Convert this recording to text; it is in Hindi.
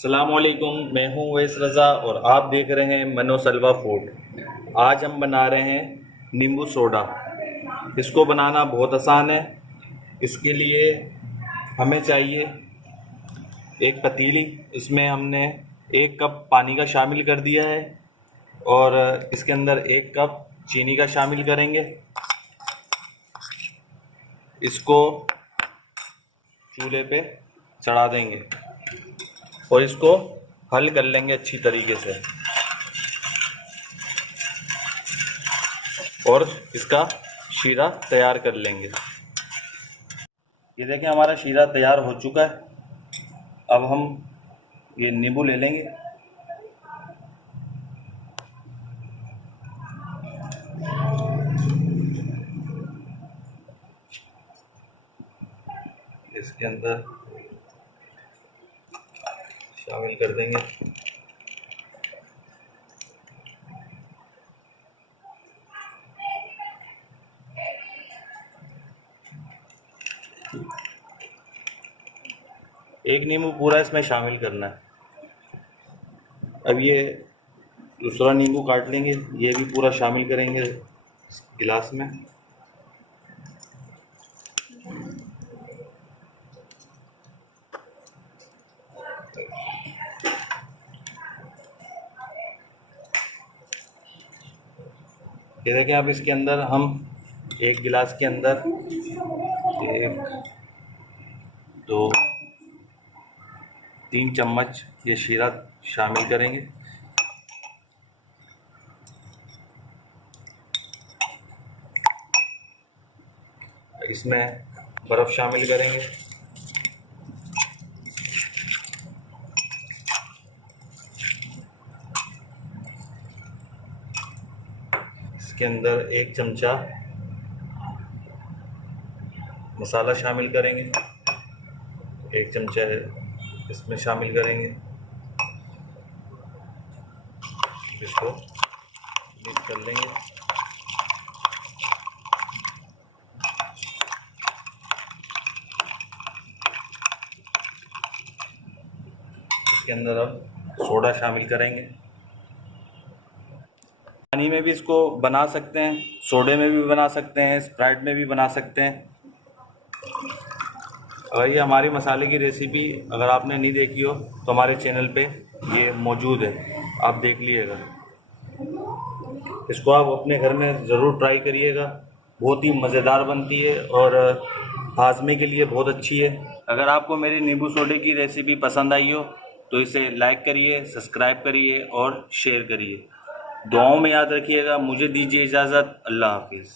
अस्सलामुअलैकुम, मैं हूं वैस रज़ा और आप देख रहे हैं मनोसलवा फूड। आज हम बना रहे हैं नींबू सोडा। इसको बनाना बहुत आसान है। इसके लिए हमें चाहिए एक पतीली। इसमें हमने 1 कप पानी का शामिल कर दिया है और इसके अंदर 1 कप चीनी का शामिल करेंगे। इसको चूल्हे पे चढ़ा देंगे और इसको हल कर लेंगे अच्छी तरीके से और इसका शीरा तैयार कर लेंगे। ये देखें, हमारा शीरा तैयार हो चुका है। अब हम ये नींबू ले लेंगे। इसके अंदर शामिल कर देंगे। एक नींबू पूरा इसमें शामिल करना है। अब ये दूसरा नींबू काट लेंगे, ये भी पूरा शामिल करेंगे गिलास में। ये देखें, अब इसके अंदर हम एक गिलास के अंदर 1 2 3 चम्मच ये शीरा शामिल करेंगे। इसमें बर्फ़ शामिल करेंगे। इसके अंदर 1 चमचा मसाला शामिल करेंगे। 1 चमचा इसमें शामिल करेंगे। इसको मिक्स कर लेंगे। इसके अंदर अब सोडा शामिल करेंगे। पानी में भी इसको बना सकते हैं, सोडे में भी बना सकते हैं, स्प्राइट में भी बना सकते हैं। और ये हमारी मसाले की रेसिपी अगर आपने नहीं देखी हो तो हमारे चैनल पे ये मौजूद है, आप देख लीजिएगा। इसको आप अपने घर में ज़रूर ट्राई करिएगा। बहुत ही मज़ेदार बनती है और हाजमे के लिए बहुत अच्छी है। अगर आपको मेरी नींबू सोडे की रेसिपी पसंद आई हो तो इसे लाइक करिए, सब्सक्राइब करिए और शेयर करिए। दुआओं में याद रखिएगा। मुझे दीजिए इजाज़त। अल्लाह हाफिज़।